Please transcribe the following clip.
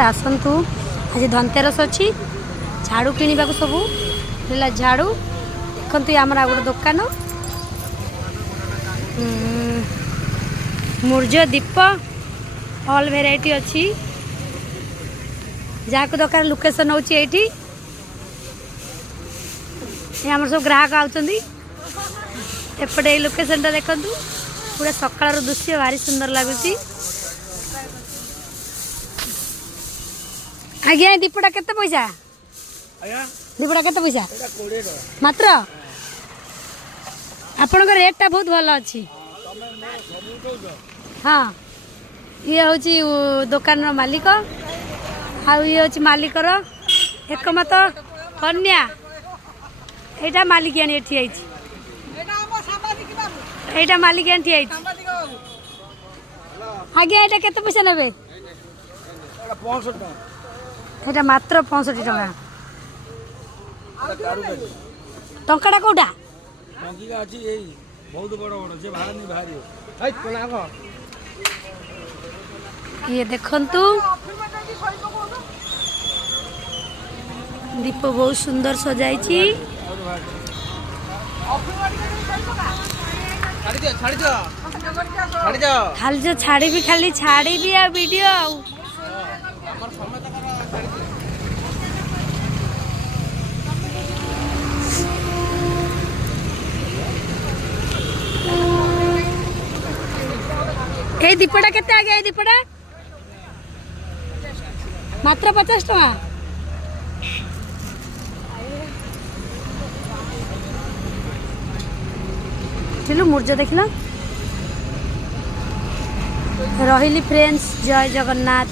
आसतु आज धनतेरस अच्छी झाड़ू किणवा सब है झाड़ू देखते आम गोटे दुकान मूर्ज दीप ऑल वेराइटी अच्छी जहाँ को दरकार लोकेशन हूँ ये आम सब ग्राहक आउटे लोकेशन टा देखु पूरा सकाळ दृश्य भारी सुंदर लगुच। आज्ञा दीपटा केते पैसा दीपटा केते पैसा मात्र आपण रेट टा बहुत भल अच्छी। हाँ ये हूँ दुकान मालिक आ ये हूँ मालिकर एकमत कन्या यहाँ मालिकिया ठिया यहाँ मालिकिया ठिया आज्ञा यहाँ केते पैसा नेबे এটা মাত্র 65 টাকা টঙ্কাটা কোটা টঙ্কিকা আছে এই বহুত বড় বড় যে ভাড়া নি ভারি এই কোনা কো ये देखंतु दीप बहुत सुंदर सजाई छी खाली जो छाड़ी भी खाली छाड़ी भी आ वीडियो आ ये दीपटा केते आ गया दीपटा मात्र 50 टका चलो मूर्ज देखल रही फ्रेंड्स जय जगन्नाथ।